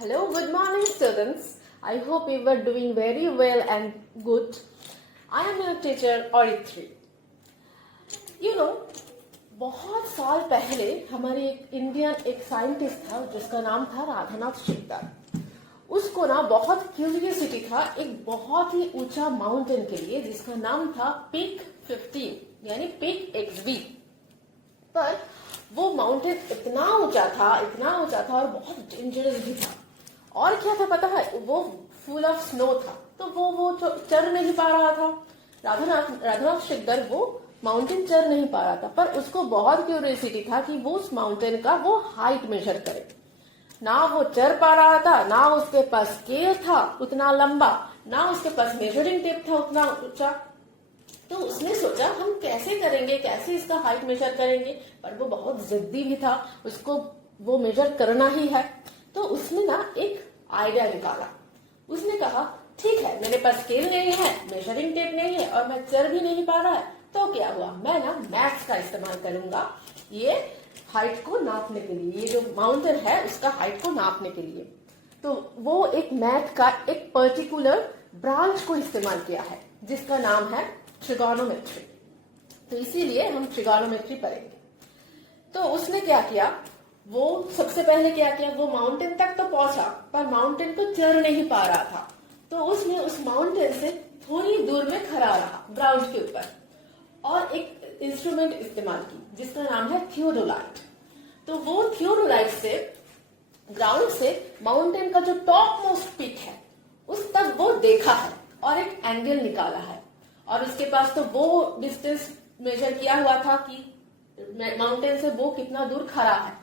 Hello, good morning students. I hope you were doing very well and good. I am your teacher Orithri. You know, बहुत साल पहले हमारी एक Indian एक scientist था जिसका नाम था राधानाथ शिकदार। उसको ना बहुत क्यूरियोसिटी था एक बहुत ही ऊंचा माउंटेन के लिए जिसका नाम था पीक 15 यानी पीक XV। पर वो माउंटेन इतना ऊंचा था और बहुत डेंजरस भी था। और क्या था पता है, वो फुल ऑफ स्नो था तो वो चढ़ नहीं पा रहा था। राधानाथ शिकदार वो माउंटेन चढ़ नहीं पा रहा था, पर उसको बहुत क्यूरियोसिटी था कि वो उस माउंटेन का वो हाइट मेजर करे। ना वो चढ़ पा रहा था, ना उसके पास स्केल था उतना लंबा, ना उसके पास मेजरिंग टेप था उतना ऊंचा। तो उसने सोचा हम कैसे करेंगे, कैसे इसका हाइट मेजर करेंगे। पर वो बहुत जिद्दी भी था, उसको वो मेजर करना ही है। तो उसने ना एक आइडिया निकाला। उसने कहा ठीक है, मेरे पास स्केल नहीं है, मेजरिंग टेप नहीं है और मैं चढ़ भी नहीं पा रहा है, तो क्या हुआ, मैं ना मैथ्स का इस्तेमाल करूंगा ये हाइट को नापने के लिए, ये जो माउंटेन है उसका हाइट को नापने के लिए। तो वो एक मैथ का एक पर्टिकुलर ब्रांच को इस्तेमाल किया है जिसका नाम है ट्रिगोनोमेट्री। तो इसीलिए हम ट्रिगोनोमेट्री पढ़ेंगे। तो उसने क्या किया, वो सबसे पहले क्या किया, वो माउंटेन तक तो पहुंचा पर माउंटेन को चढ़ नहीं पा रहा था। तो उसने उस माउंटेन से थोड़ी दूर में खड़ा रहा ग्राउंड के ऊपर और एक इंस्ट्रूमेंट इस्तेमाल की जिसका नाम है थियोडोलाइट। तो वो थियोडोलाइट से ग्राउंड से माउंटेन का जो टॉप मोस्ट पीक है उस तक वो देखा है और एक एंगल निकाला है। और उसके पास तो वो डिस्टेंस मेजर किया हुआ था कि माउंटेन से वो कितना दूर खड़ा है।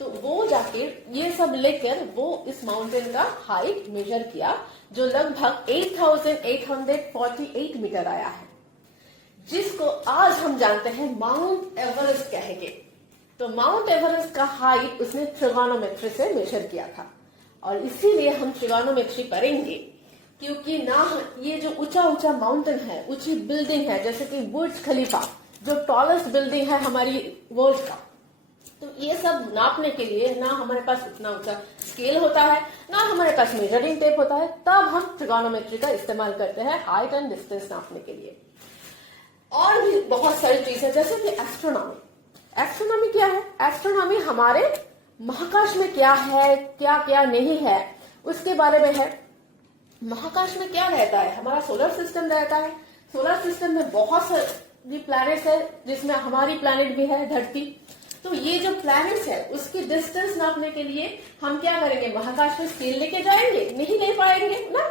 तो वो जाके ये सब लेकर वो इस माउंटेन का हाइट मेजर किया जो लगभग 8848 मीटर आया है, जिसको आज हम जानते हैं माउंट एवरेस्ट कहेंगे। तो माउंट एवरेस्ट का हाइट उसने ट्रिगोनोमेट्री से मेजर किया था। और इसीलिए हम ट्रिगोनोमेट्री पढ़ेंगे क्योंकि ना ये जो ऊंचा माउंटेन है, ऊंची बिल्डिंग है जैसे कि बुर्ज खलीफा जो टॉलेस्ट बिल्डिंग है हमारी वर्ल्ड का, तो ये सब नापने के लिए ना हमारे पास उतना ऊंचा स्केल होता है, ना हमारे पास मेजरिंग टेप होता है। तब हम ट्रिगोनोमेट्री का इस्तेमाल करते हैं हाइट एंड डिस्टेंस नापने के लिए। और भी बहुत सारी चीजें जैसे कि एस्ट्रोनॉमी क्या है, एस्ट्रोनॉमी हमारे महाकाश में क्या है क्या क्या नहीं है उसके बारे में है। महाकाश में क्या रहता है, हमारा सोलर सिस्टम रहता है। सोलर सिस्टम में बहुत सारी प्लैनेट्स है जिसमें हमारी प्लैनेट भी है धरती। तो ये जो प्लैनेट्स है उसकी डिस्टेंस नापने के लिए हम क्या करेंगे, महाकाश में स्केल लेके जाएंगे, नहीं ले पाएंगे ना।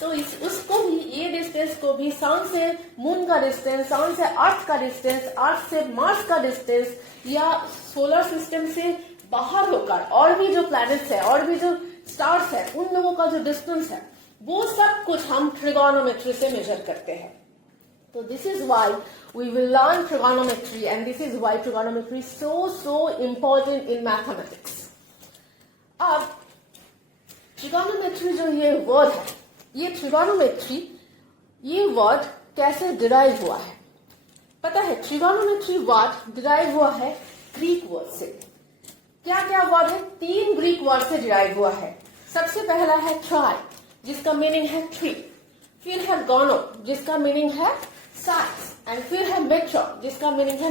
तो उसको भी ये डिस्टेंस को भी सन से मून का डिस्टेंस, सन से अर्थ का डिस्टेंस, अर्थ से मार्स का डिस्टेंस या सोलर सिस्टम से बाहर होकर और भी जो प्लैनेट्स है और भी जो स्टार्स है उन लोगों का जो डिस्टेंस है वो सब कुछ हम ट्रिगोनोमेट्री से मेजर करते हैं। So this is why we will learn trigonometry and this is why trigonometry is so important in mathematics. अब trigonometry जो ये वर्ड है, ये trigonometry ये वर्ड कैसे डिराइव हुआ है पता है? trigonometry वर्ड डिराइव हुआ है ग्रीक वर्ड से। क्या क्या वर्ड है? 3 ग्रीक वर्ड से डिराइव हुआ है। सबसे पहला है ट्राई जिसका मीनिंग है ट्री, फिर है गोनो जिसका मीनिंग है साइज, एंड फिर है मेट्रो जिसका मीनिंग है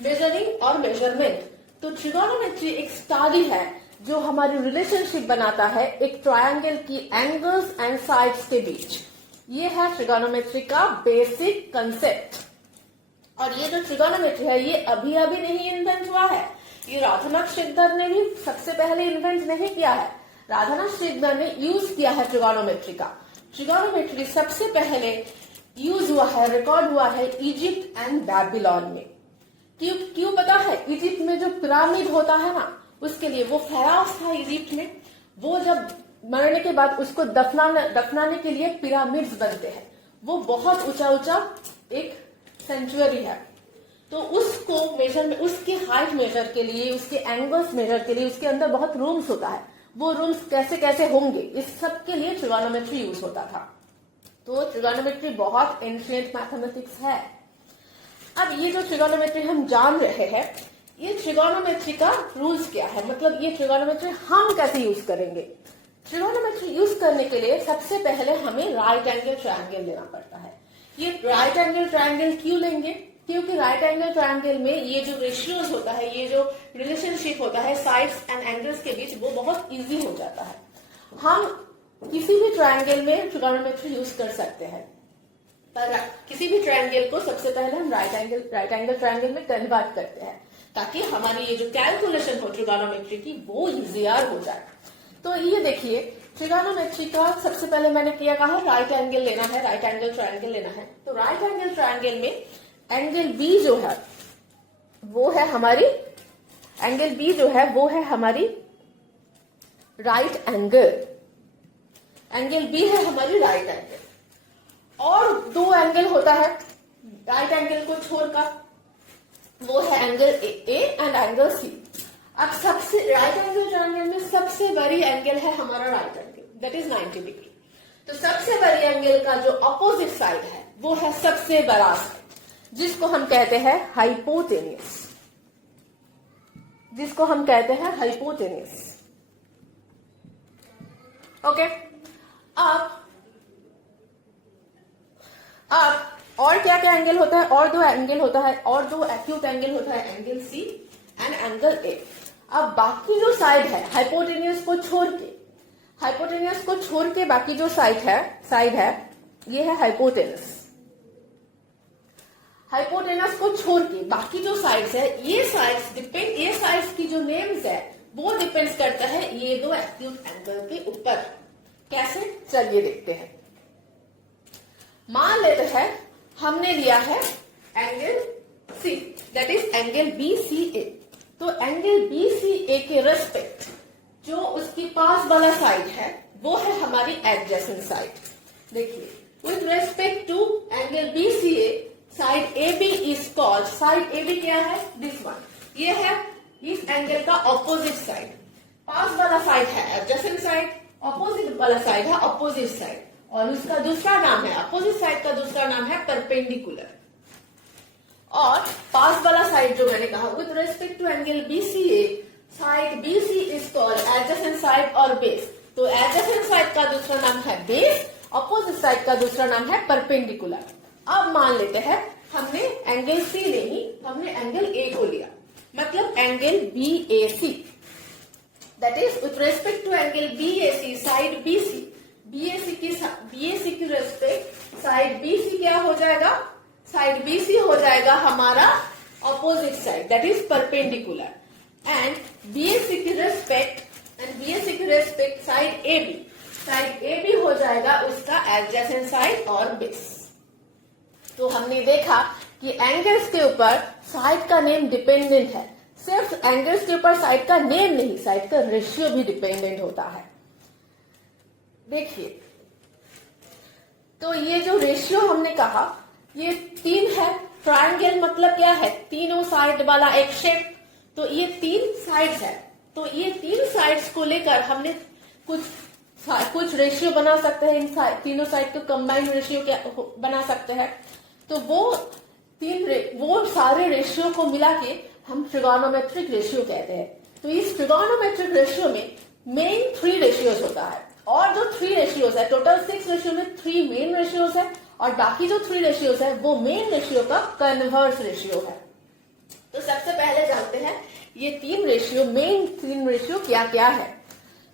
मेजरिंग और मेजरमेंट। तो ट्रिगोनोमेट्री एक स्टडी है जो हमारी रिलेशनशिप बनाता है एक ट्रायंगल की एंगल्स एंड साइड्स के बीच। ये है ट्रिगोनोमेट्री का बेसिक कंसेप्ट। और ये जो ट्रिगोनोमेट्री है ये अभी नहीं इन्वेंट हुआ है, ये राधानाथ शिकदार ने भी सबसे पहले इन्वेंट नहीं किया है। राधानाथ शिकदार ने यूज किया है ट्रिगोनोमेट्री का। ट्रिगोनोमेट्री सबसे पहले यूज हुआ है, रिकॉर्ड हुआ है इजिप्ट एंड बेबीलोन में। क्यों पता है? इजिप्ट में जो पिरामिड होता है ना उसके लिए वो फेराउस था इजिप्ट में, वो जब मरने के बाद उसको दफनाने के लिए पिरामिड्स बनते हैं। वो बहुत ऊंचा एक सेंचुरी है। तो उसको उसकी हाइट मेजर के लिए, उसके एंगल्स मेजर के लिए उसके अंदर बहुत रूम्स होता है। वो रूम्स कैसे होंगे इस सब के लिए ट्रिगोनोमेट्री यूज होता था। तो ट्रिगोनोमेट्री बहुत एंशिएंट मैथमेटिक्स है। अब ये जो ट्रिगोनोमेट्री हम जान रहे हैं ये ट्रिगोनोमेट्री का रूल्स क्या है, मतलब ये ट्रिगोनोमेट्री हम कैसे यूज करेंगे। ट्रिगोनोमेट्री यूज करने के लिए सबसे पहले हमें राइट एंगल ट्रायंगल लेना पड़ता है। ये राइट एंगल ट्रायंगल क्यों लेंगे, क्योंकि राइट एंगल ट्रायंगल में ये जो रेशियोज होता है, ये जो रिलेशनशिप होता है साइड्स एंड एंगल्स के बीच, वो बहुत इजी हो जाता है। हम किसी भी ट्रायंगल में ट्रिगोनोमेट्री यूज कर सकते हैं, पर किसी भी ट्रायंगल को सबसे पहले हम राइट एंगल ट्रायंगल में कन्वर्ट करते हैं, ताकि हमारी ये जो कैलकुलेशन हो ट्रिगोनोमेट्री की वो इजियर हो जाए। तो ये देखिए, ट्रिगोनोमेट्री का सबसे पहले मैंने क्या कहा, राइट एंगल लेना है, राइट एंगल ट्रायंगल लेना है। तो राइट एंगल ट्रायंगल में एंगल बी जो है वो है हमारी, एंगल बी जो है वो है हमारी राइट एंगल, एंगल बी है हमारी राइट एंगल। और दो एंगल होता है राइट एंगल को छोड़कर, वो है angle A and angle C. अब सबसे राइट एंगल ट्रायंगल में सबसे बड़ी एंगल है हमारा right angle, that is 90 degree. तो सबसे बड़ी एंगल का जो अपोजिट साइड है वो है सबसे बड़ा साइड, जिसको हम कहते हैं हाइपोटेनियस, जिसको हम कहते हैं हाइपोटेनियस। ओके, अब और क्या क्या एंगल होता है, और दो एंगल होता है, और दो एक्यूट एंगल होता है, angle C and angle A. अब बाकी जो साइड है हाइपोटेनियस को छोड़ के, हाइपोटेनियस को छोड़ के बाकी जो साइड है ये है हाइपोटेनस। हाइपोटेनस को छोड़ के बाकी जो साइड्स है, ये साइड्स की जो नेम्स है वो डिपेंड्स करता है ये दो एक्यूट एंगल के ऊपर। कैसे, चलिए देखते हैं। मान लेते हैं हमने लिया है angle C, that is angle B C A. तो एंगल बी सी ए के रेस्पेक्ट जो उसकी पास वाला साइड है वो है हमारी एडजेसेंट साइड। देखिए, with respect to angle B C A, side A B is called, side A B क्या है, दिस वन, ये है इस एंगल का ऑपोजिट साइड। पास वाला साइड है एडजेसेंट साइड, ऑपोजिट वाला साइड है ऑपोजिट साइड, और उसका दूसरा नाम है, अपोजिट साइड का दूसरा नाम है परपेंडिकुलर। और पास वाला साइड जो मैंने कहा, with respect to angle B C A, side B C is called adjacent side और बेस। तो एडजेसेंट साइड का दूसरा नाम है बेस, अपोजिट साइड का दूसरा नाम है परपेंडिकुलर। अब मान लेते हैं हमने एंगल सी नहीं, हमने एंगल ए को लिया, मतलब angle B A C, that is with respect to angle B A C, side B C, B A C की रेस्पेक्ट साइड बीसी क्या हो जाएगा, साइड बीसी हो जाएगा हमारा opposite side, that is perpendicular. And B A C की रेस्पेक्ट साइड ए बी हो जाएगा उसका एडजेसेंट साइड और बेस। तो हमने देखा कि एंगल्स के ऊपर साइड का नेम डिपेंडेंट है। सिर्फ एंगल्स के ऊपर साइड का नेम नहीं, साइड का रेशियो भी डिपेंडेंट होता है। देखिए, तो ये जो रेशियो हमने कहा ये 3 है। ट्रायंगल मतलब क्या है, तीनों साइड वाला एक शेप। तो ये 3 साइड्स है, तो ये 3 साइड्स को लेकर हमने कुछ रेशियो बना सकते हैं। इन तीनों साइड को कंबाइंड रेशियो बना सकते हैं। तो वो सारे रेशियो को मिला के हम ट्रिगोनोमेट्रिक रेशियो कहते हैं। तो इस ट्रिगोनोमेट्रिक रेशियो में मेन 3 रेशियोज होता है, और जो 3 रेशियोज है, टोटल 6 रेशियो में 3 मेन रेशियोज है, और बाकी जो 3 रेशियोज है वो मेन रेशियो का कन्वर्स रेशियो है। तो सबसे पहले जानते हैं ये 3 रेशियो, मेन 3 रेशियो क्या क्या है।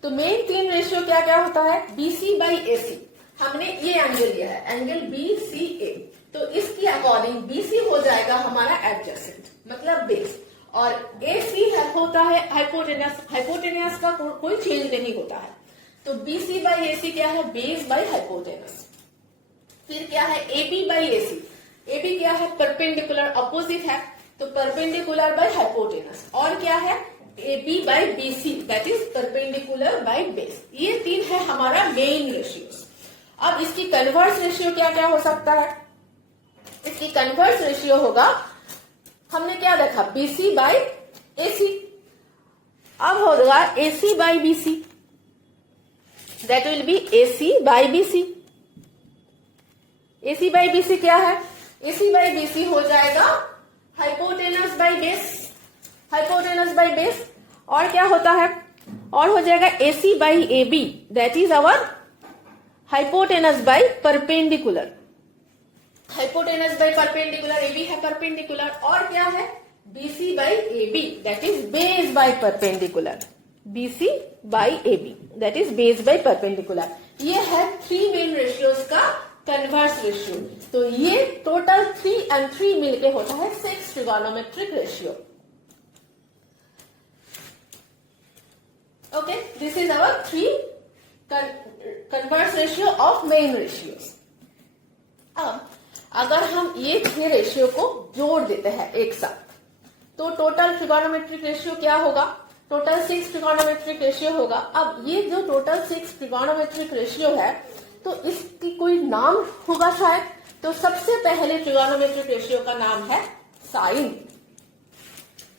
तो मेन 3 रेशियो क्या क्या होता है, बीसी बाई एसी। हमने ये एंगल लिया है, एंगल BCA, तो इसकी अकॉर्डिंग BC हो जाएगा हमारा एडजेसेंट मतलब बेस, और AC होता है हाइपोटेनियस। हाइपोटेनियस का कोई चेंज नहीं होता है। तो BC बाई AC क्या है, बेस बाई हाइपोटेनस। फिर क्या है AB बाई AC, AB क्या है, परपेंडिकुलर अपोजिट है, तो परपेंडिकुलर बाई हाइपोटेनस। और क्या है, AB by BC, that is perpendicular by base. ये 3 है हमारा मेन रेशियोज। अब इसकी कन्वर्स रेशियो क्या क्या हो सकता है, इसकी कन्वर्स रेशियो होगा, हमने क्या देखा, BC बाई AC। अब होगा AC by BC, that will be AC by BC। AC by BC क्या है, AC बाई BC हो जाएगा hypotenuse by base, hypotenuse by base. और क्या होता है, और हो जाएगा AC by AB, that is our hypotenuse by perpendicular. Hypotenuse by perpendicular, AB है परपेंडिकुलर, और क्या है BC by AB, that is base by perpendicular. BC by AB, that is base by perpendicular. ये है 3 मेन रेशियोज का converse ratio. तो ये total 3 and 3 मिलके होता है 6 trigonometric ratio. Okay, this is our 3 converse ratio of main ratios. अब अगर हम ये 3 रेशियो को जोड़ देते हैं एक साथ, तो टोटल ट्रिगोनोमेट्रिक रेशियो क्या होगा, टोटल 6 ट्रिगोनोमेट्रिक रेशियो होगा। अब ये जो टोटल 6 ट्रिगोनोमेट्रिक रेशियो है, तो इसकी कोई नाम होगा शायद। तो सबसे पहले ट्रिगोनोमेट्रिक रेशियो का नाम है साइन।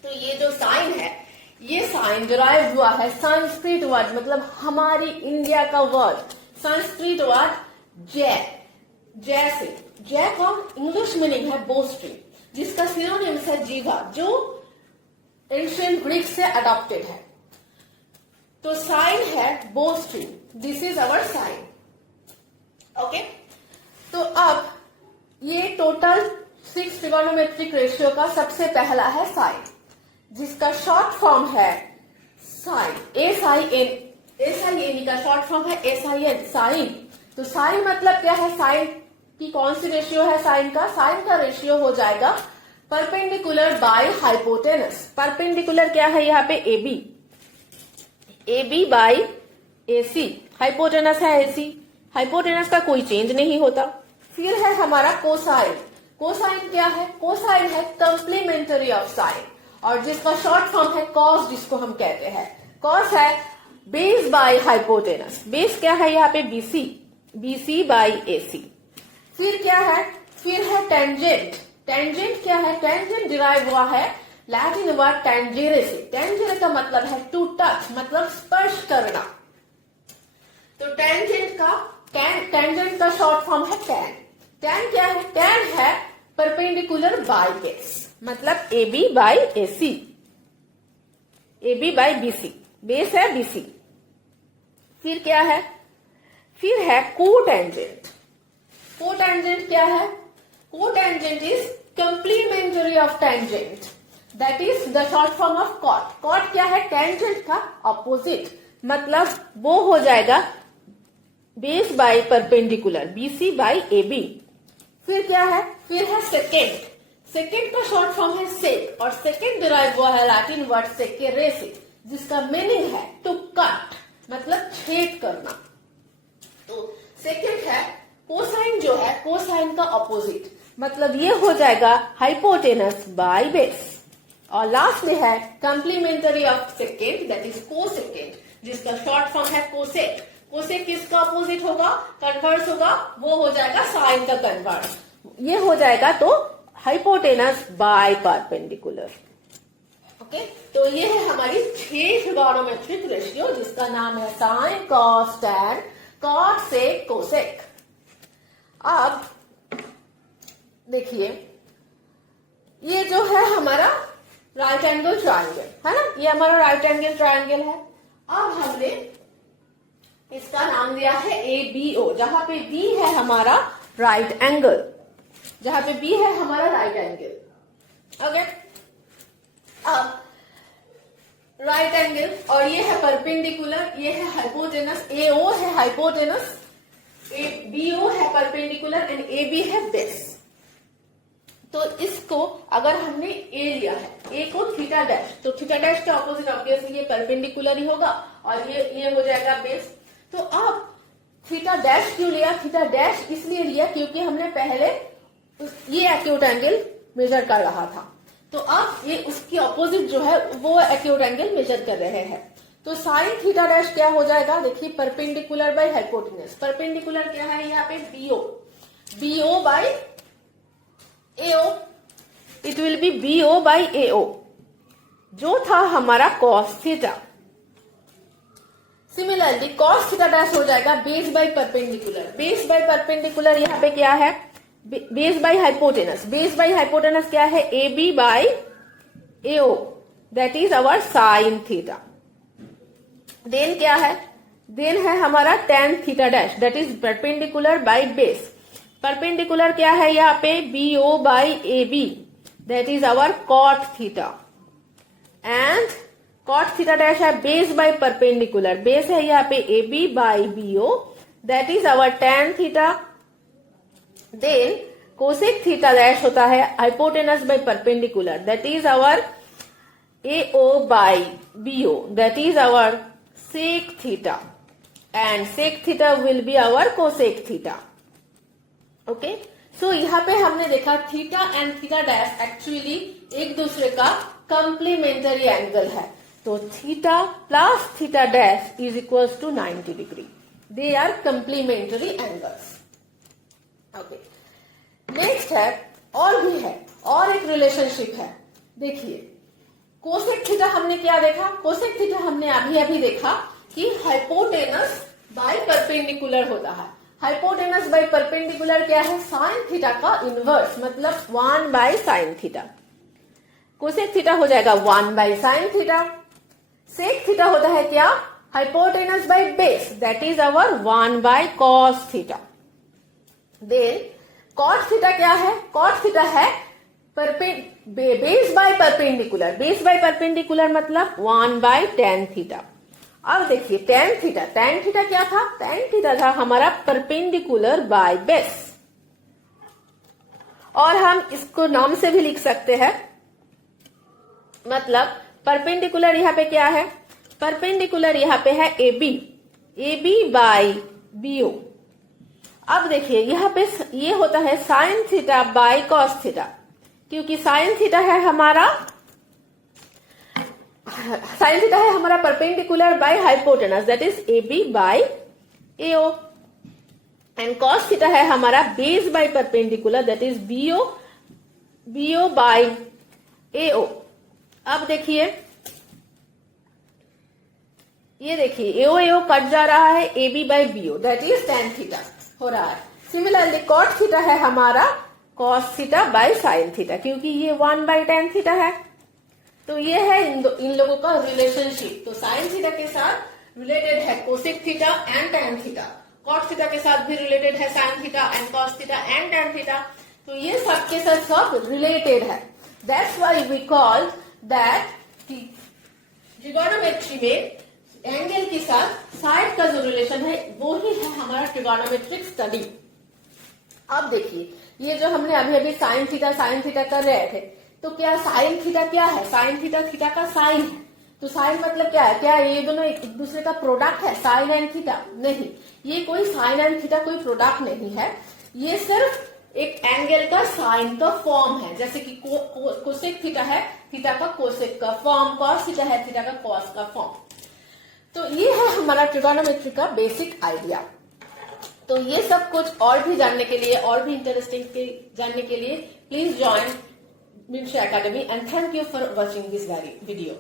तो ये जो साइन है, ये साइन डिराइव हुआ है संस्कृत वर्ड, मतलब हमारी इंडिया का वर्ड, संस्कृत वर्ड जय, जय से। जय का इंग्लिश मीनिंग है बोस्ट्रिंग, जिसका सिनोनिम्स है जीवा, जो एंशिएंट ग्रीक से अडॉप्टेड है। तो साइन है bowstring, this is our sine. Okay, तो अब ये टोटल 6 ट्रिगोनोमेट्रिक रेशियो का सबसे पहला है साइन, जिसका शॉर्ट फॉर्म है साइन, SIN का शॉर्ट फॉर्म है SIN, साइन। तो साइन मतलब क्या है, साइन की कौन सी रेशियो है साइन का, साइन का रेशियो हो जाएगा परपेंडिकुलर बाय हाइपोटेनस। परपेंडिकुलर क्या है यहाँ पे AB बाई AC, हाइपोटेनस है AC, हाइपोटेनस का कोई चेंज नहीं होता। फिर है हमारा कोसाइन। कोसाइन क्या है, कोसाइन है कंप्लीमेंटरी ऑफ साइन, और जिसका शॉर्ट फॉर्म है कॉस, जिसको हम कहते हैं कॉस है बेस बाय हाइपोटेनस। बेस क्या है यहाँ पे BC बाई AC। फिर क्या है, फिर है टेंजेंट। टेंजेंट क्या है, टेंजेंट डिराइव हुआ है लैटिन वर्ड टेंजेरे से। टेंजेरे का मतलब है टू टच, मतलब स्पर्श करना। तो टेंजेंट का शॉर्ट फॉर्म है टैन। टैन क्या है, टैन है परपेंडिकुलर बाय बेस, मतलब AB by AC, AB by BC, base है BC। फिर क्या है, फिर है कोटेंजेंट। कोटेंजेंट क्या है, cotangent is complementary of tangent, that is the short form of cot. Cot क्या है, टेंजेंट का ऑपोजिट, मतलब वो हो जाएगा base by perpendicular BC by AB। फिर क्या है, फिर है सेकेंड। सेकेंड का शॉर्ट फॉर्म है सेक, और सेकेंड डिराइव हुआ है लैटिन वर्ड सेकेरे से, जिसका मीनिंग है टू कट, मतलब छेद करना। तो सेकेंड है कोसाइन, जो है कोसाइन का ऑपोजिट, मतलब ये हो जाएगा हाइपोटेनस बाय बेस। और लास्ट में है complimentary of second, that is cosecant, जिसका शॉर्ट फॉर्म है कोसेक। कोसेक किसका अपोजिट होगा, कन्वर्स होगा, वो हो जाएगा साइन का कन्वर्स। ये हो जाएगा तो हाइपोटेनस बाय परपेंडिकुलर। ओके, तो ये है हमारी 6 ट्रिगोनोमेट्रिक रेशियो, जिसका नाम है साइन, कॉस, टैन, कॉट, सेक, कोसेक। अब देखिए, ये जो है हमारा राइट एंगल ट्रायंगल है ना, ये हमारा राइट एंगल ट्रायंगल है। अब हमने इसका नाम दिया है ABO, जहां पे B है हमारा राइट एंगल, जहां पे B है हमारा राइट एंगल। ओके, अब राइट एंगल, और ये है परपेंडिकुलर, ये है हाइपोटेनस, AO है हाइपोटेनस, BO है परपेंडिकुलर एंड AB है बेस। तो इसको अगर हमने A लिया है, A को थीटा डैश, तो थीटा डैश के ऑपोजिट ऑब्वियसली ये परपेंडिकुलर ही होगा, और ये हो जाएगा बेस। तो अब थीटा डैश क्यों लिया, थीटा डैश इसलिए लिया क्योंकि हमने पहले ये एक्यूट एंगल मेजर कर रहा था, तो अब ये उसकी ऑपोजिट जो है वो एक्यूट एंगल मेजर कर रहे हैं। तो साइन थीटा डैश क्या हो जाएगा, देखिए परपेंडिकुलर बाय हाइपोटेनस। परपेंडिकुलर क्या है यहाँ पे BO by AO, it will be BO by AO, जो था हमारा cos theta. Similarly cos theta dash हो जाएगा base by perpendicular. Base by perpendicular यहाँ पे क्या है, base by hypotenuse. Base by hypotenuse क्या है, AB by AO, that is our sine theta. Then क्या है, देन है हमारा tan theta dash, that is perpendicular by base. Perpendicular क्या है यहाँ पे, BO by AB, that is our cot theta. And cot theta dash है base by perpendicular, base है यहाँ पे AB by BO, that is our tan theta. Then cosec theta dash होता है hypotenuse by perpendicular, that is our AO by BO, that is our sec theta, and sec theta will be our cosec theta. Okay, so यहाँ पे हमने देखा theta and theta dash actually एक दूसरे का complementary angle है। तो theta plus theta dash is equals to 90 degree, they are complementary angles. Okay, next है, और भी है, और एक रिलेशनशिप है। देखिए कोसेक थीटा हमने क्या देखा, कोसेक थीटा हमने अभी अभी देखा कि हाइपोटेनस बाय परपेंडिकुलर होता है। हाइपोटेनस बाय परपेंडिकुलर क्या है, साइन थीटा का इनवर्स, मतलब 1 by sine theta. Cosec theta हो जाएगा 1 by sine theta. Sec theta होता है क्या, hypotenuse by base, that is our 1 by cos theta. Then cot theta क्या है, कॉट थीटा है base by perpendicular, base by perpendicular मतलब 1 बाय tan थीटा। अब देखिए tan थीटा, tan थीटा क्या था, tan थीटा था हमारा परपेंडिकुलर बाय बेस, और हम इसको नाम से भी लिख सकते हैं, मतलब परपेंडिकुलर यहाँ पे क्या है, परपेंडिकुलर यहाँ पे है AB बाय BO। अब देखिए यहाँ पे ये होता है sine theta by cos theta, क्योंकि साइन थीटा है हमारा, साइन थीटा है हमारा perpendicular by hypotenuse, that is AB by AO, and cos theta है हमारा base by perpendicular, that is BO by AO। अब देखिए ये देखिए AO कट जा रहा है, AB by BO, that is tan theta हो रहा है। सिमिलरली कॉट थीटा है हमारा cos theta by sine theta, क्योंकि ये 1 बाय tan थीटा है। तो ये है इन लोगों का रिलेशनशिप। तो साइन थीटा के साथ रिलेटेड है cosec theta and tan theta, cot theta के साथ भी रिलेटेड है sine theta and cos theta and tan theta. तो ये सब के साथ सब रिलेटेड है। That's why we call that trigonometry में एंगल के साथ साइड का जो रिलेशन है वो ही है हमारा ट्रिगोनोमेट्रिक स्टडी। अब देखिए ये जो हमने अभी अभी साइन थीटा कर रहे थे, तो क्या साइन थीटा क्या है, साइन थीटा थीटा का साइन है। तो साइन मतलब क्या है, क्या ये दोनों एक दूसरे का प्रोडक्ट है, साइन एंड थीटा? नहीं, ये कोई साइन एंड थीटा कोई प्रोडक्ट नहीं है, ये सिर्फ एक एंगल का साइन का फॉर्म है। जैसे कि कोसेक थीटा है, थीटा का कोसेक का फॉर्म, कॉस थीटा है, थीटा का कॉस का फॉर्म। तो ये है हमारा ट्रिगोनोमेट्री का बेसिक आइडिया। तो ये सब कुछ और भी जानने के लिए, और भी इंटरेस्टिंग जानने के लिए please join Minsha academy, and thank you for watching this video.